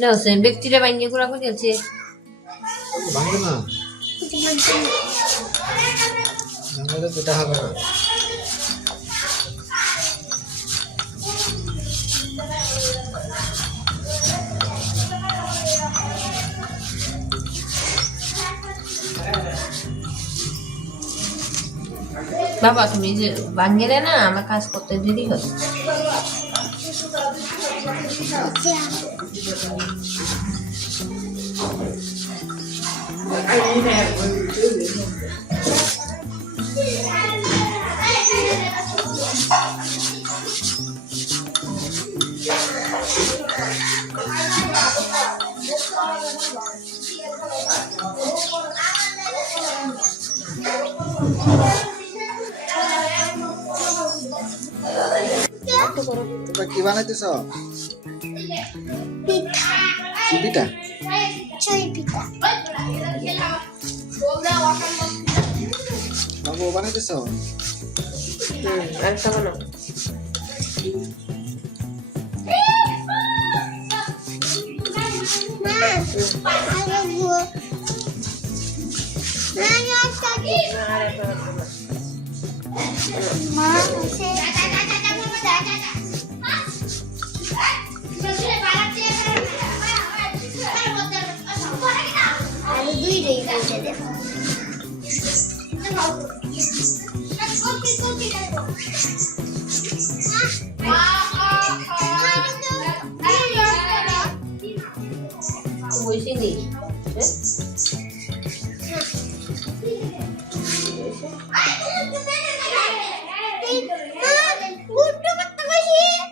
না সে ব্যক্তিরা বাইন্ডে করা করে আছে ভাঙবে না, ভাঙলে যেটা হবে না। বাবা তুমি যে ভাঙলে না আমার কাজ করতে দেরি হয় তোমরা কি বানাইতেছ? কি পিঠা? বাবু বানাইতেছ? আরেকটা বানাও বসে নেই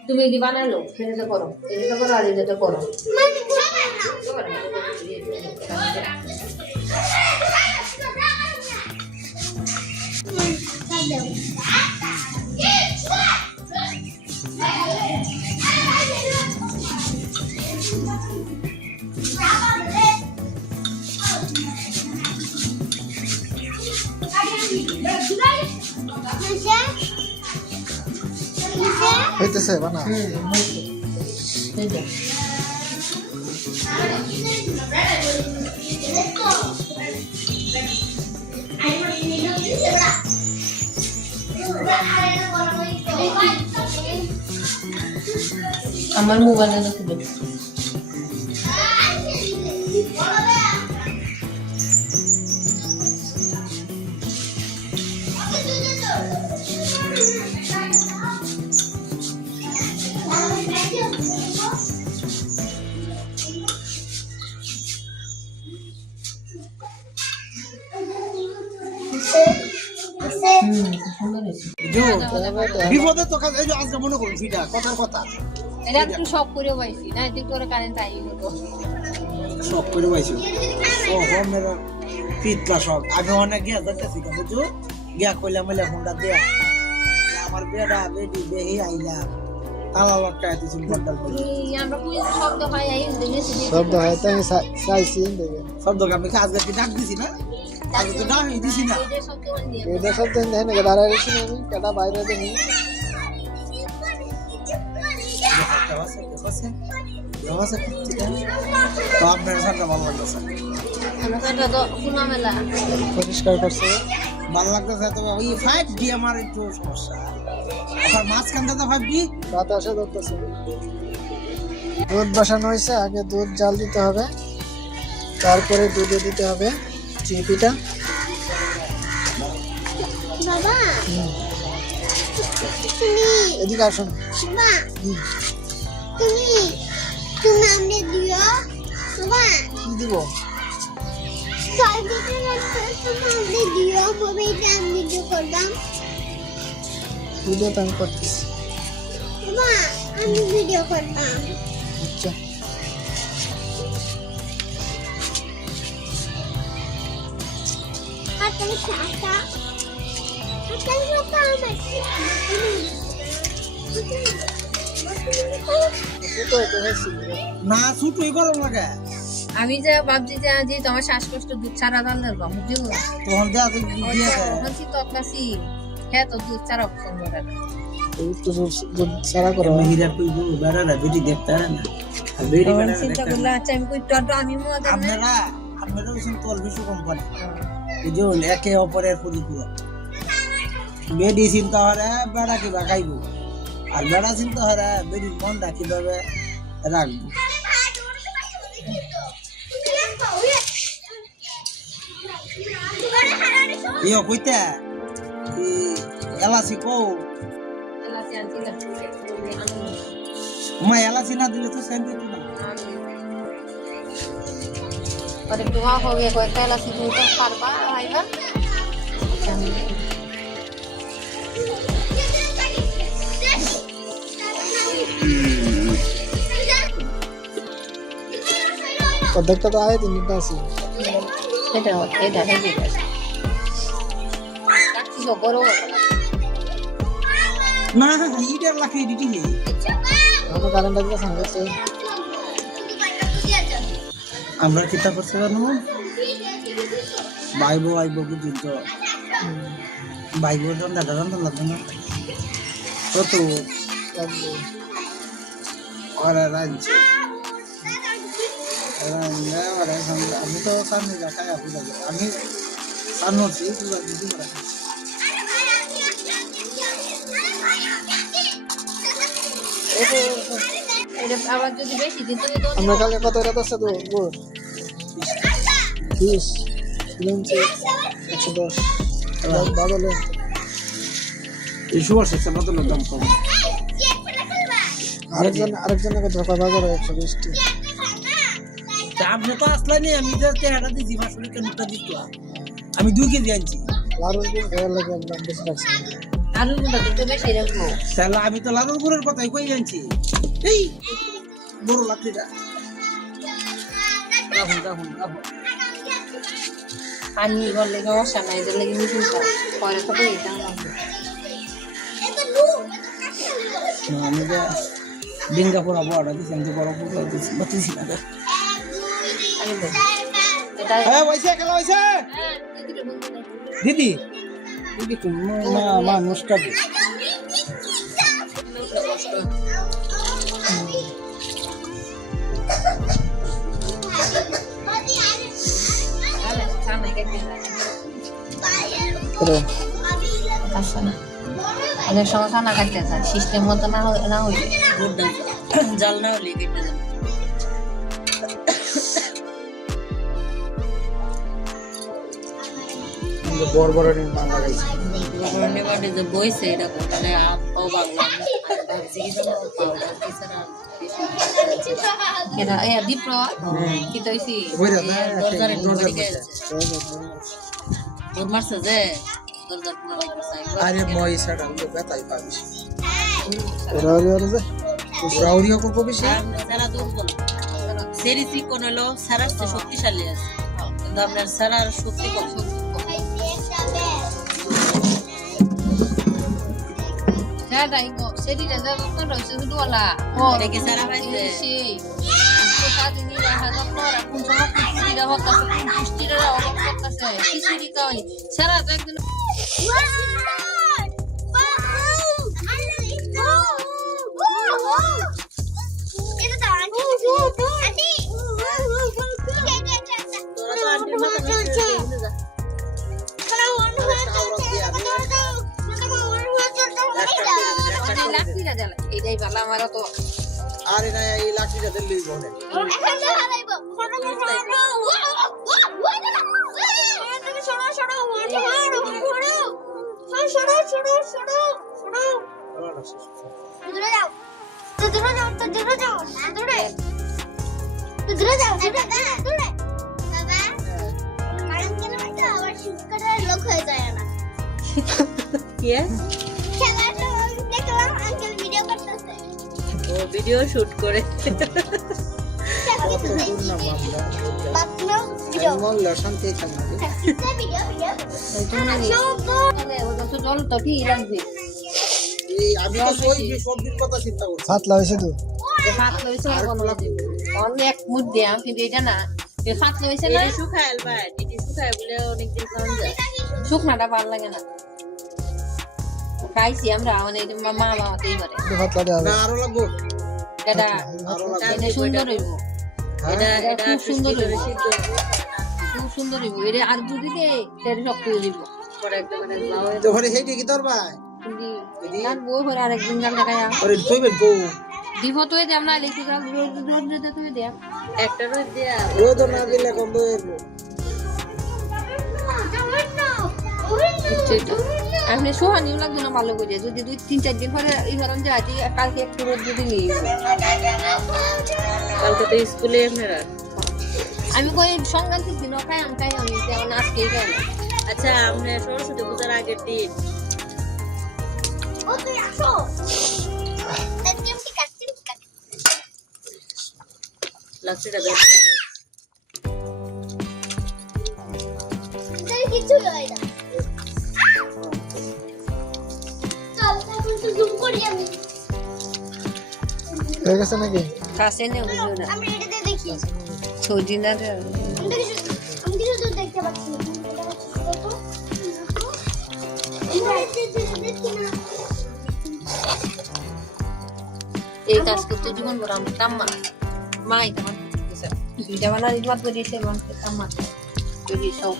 তুমি এটি বানালো এটা করো এটা করো আর এটা করো হইতেছে বানা। আমার মোবাইলে দেখো বিপদে তো কাজ এই যে আজকে মনে করুন পিঠা কথার কথা এটা একটু শখ করে পাইছি না এদিক করে কারেন্ট আই হতো সব করে পাইছো। ও হো মেরা পিতলা সব আমি অনেক গিয়া যাইতেছি বুঝছো গিয়া কইলা মেলা ফোনটা দেয়া আমার বেটা বেটি দেহি আইলা তালা লটকাই দিছি বড্ডাল করে আমরা কই শব্দ হয় আই দেখেছি শব্দ হয় তাই চাইছি দেখে শব্দ আমি আজকে কি ডাক দিছি না আজকে তো ডাক দিছি না এটা শব্দ মানে দিয়ে এটা শব্দ দেখেন না দাঁড়ায় রইছি আমি কাটা বাইরে দেখি পরিষ্কার করছে ভালো লাগতেছে। তবে ওই 5G আমার একটু সমস্যা আবার মাঝখানটা তো 5G বাতাসে ধরতেছে। দুধ বসানো হয়েছে, আগে দুধ জাল দিতে হবে, তারপরে দুধে দিতে হবে চিপিটা। বাবা তুমি এদিকে আসুন। বাবা তুমি তুমি আমনে দিও বাবা কি দিব? সাইডে তুমি আমনে দিও মোবাইলটা আমি ভিডিও করলাম ভিডিও তো আমি করতেছি। বাবা আমি ভিডিও করলাম। আচ্ছা আর তুমি চাটা না ছুটুই গরম লাগে। আমি যে ভাবছি যে আজ তোমার শ্বাসকষ্ট দুধ ছাড়া রান্নার বা বুঝছো তখন দেয়া তো দিয়ে তখন চিন্তা করছি হ্যাঁ তো দুধ ছাড়া পছন্দ করে একটু সারা করো হিরা কইবো বেড়ারা বেটি দেখতে না আর বেটি বেড়ারা চিন্তা করলে আচ্ছা আমি কই তো আমি মজা না আপনারা হচ্ছেন তোর বিশ্ব কোম্পানি বুঝুন একে অপরের পরিপূরক বেডি চিন্তা হরে বেড়া কিবা খাইব আর বেড়া চিন্তা হরে বেডির মনটা কিভাবে রাখবো ইয়ো কইতে এলাচি কও এলাচি আনছিলাম মা এলাচি না দিলে তো সেন্ট দিত না और दुआ हो गया कोई पहला से तो करबा आएगा অর্ধেকটা তো আয় তিনটা আছে এটা হেভি আছে কাচ্চি তো বড় না ইডার লাখে দিতি নেই আমার কারেন্ট আছে সামনে আমরা কিতা করতে জানো বাইবো আইবো বুঝুন তো বাইবো রান্না লাগবে না কত ওরা রাঁধছে আমি তো সামনে দেখাই আপনি আমি সামনে দিদি করা এটা আবার যদি বেশি দিন তুমি তো আমরা কালকে কত রাত আছে তো গোর 20 কিলোমিটার 110 বাদলে এই শুয়ার সাথে বদলের দাম কম আরেকজনের কথা কথা করে 120 টি আপনি তো আসলে নেই আমি যে চেহারা দিয়েছি মাসুরিকে নোটটা দিত আমি 2 কেজি আনছি লারুর গুণ দেওয়ার লাগে একদম বেশি লাগছে আলুর গুঁড়া তো বেশি রাখবো তাহলে আমি তো লালুর গুড়ের কথাই কই আনছি এই বড় লাঠিটা রাখুন পানি গলে সমস্যা নাই যে লাগি মিশিং পরে তো এটা লাগবে আমি যে ডিঙ্গা পড়া বড় দিছি আমি বড় পড়া দিছি বাতিছি না আমি বল এটা হ্যাঁ ওইসে খেলা হইছে দিদি দিদি তুমি মা নষ্ট করে অনেক সমস্যা না কাটতে চায় সিস্টেম মতো না হইলে জাল না হলে কেটে যাবে বড় বড় নির্মাণ লাগাইছে গভর্নমেন্ট মানে যে বইছে এটা মানে আপাও বাংলা ভাবছি কি জানো পাউডার কিছু না এটা এ দীপ্র কি তৈছি বইরা না দরজার দরজার দিকে তোর মারছে যে দরজার পুরো লাগছে আরে মই সাডা তো বেতাই পাবিস রাউরি আর যে রাউরিও করব বেশি সারা দুর্বল সেরিসি কোন হলো সারার চেয়ে শক্তিশালী আছে কিন্তু আপনার সারার শক্তি কম সেটা ইগো সেদিনা যা তো রইছে দুলা ও এটা কি সারা পাইছে সেই তো কাজে নিয়ে রাখা তো পড়া কোন সময় কুষ্টিরা হতাছে কোন কুষ্টিরা অবক করতেছে খিচুড়ি খাওয়ানি সারা তো একদিন তোরা তো আন্টির মাথা নিচে নিয়ে যা লাঠিটা জ্বালা এইটাই ভালো আমার তো আরে না এই লাঠিটা দিলেই বলে লোক হয়ে যায় না কি খেলাটা দেখলাম আঙ্কেল ভিডিও করতেছে ও ভিডিও শুট করে শান্তি থাকবে জল তো ঠিক লাগবে এই আমি তো সবজির কথা চিন্তা করছি হাত লাগাইছে তো হাত লইছে অনেক মুদ দিয়ে কিন্তু এটা না হাত লইছে না এটি শুকায় ভাই এটি শুকায় বলে অনেক দিন খাওয়া যায় শুকনাটা ভালো লাগে না খাইছি আমরা মানে এটা মা মামাতেই করে ভাতলা দেওয়া না আরো লাগবো এটা আরো লাগবে এটা সুন্দর হইব এটা এটা খুব সুন্দর হইব খুব সুন্দর হইব এটা আর যদি দে তেল শক্ত হয়ে দিব পরে একটা মানে লাউ তো ঘরে সেইটা কি তোর ভাই কিন্তু আর বই হরে আরেকদিন গাল দেখায়া আরে তুইবেন কো দিব তো এই দেম না ইলেকট্রিক্যাল রোড দিতে তুই দেম একটা রোজ দিয়া রোদ না দিলে কম হইব আপনি সোহানিও লাগবে না ভালো করে যদি 2-3-4 দিন পরে এই ধরুন যে আজ কালকে একটু রোদ যদি নিয়ে কালকে তো স্কুলে আপনারা আমি কই সংক্রান্তির দিনও খাই আমি যেমন আজকেই খাই না আচ্ছা আমরা সরস্বতী পূজার আগের দিন ও তুই আসো চিমটি কাট লাচ্ছিটা দেন কিছু লয় না চল এখন তো জুম করি আমি হয়ে গেছে নাকি কাছে নে বুঝো না আমি এটাতে দেখি সজিনার আমি কিছু তো দেখতে পাচ্ছি না এই কাজ করতে জীবন বড় আমি কাম্মা মাই তোমার কিছু দুইটা বানা রিমাত করে দিতে মন কাম্মা যদি সব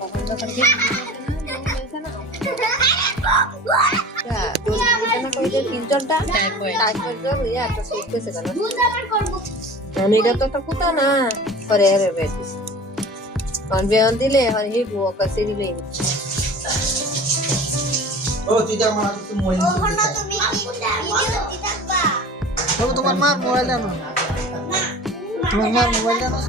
তখন তো করে আমি এটা তো একটা কুতা না পরে এরে বেটিস কারণ বেয়ন দিলে হয় হি বুয়া কাছে দিলে ও তুই যা আমার তো মোবাইল ওখানে তুমি কি ভিডিও দিতে থাকবা তোমার মার মোবাইল আনো তোমার মার মোবাইল আনো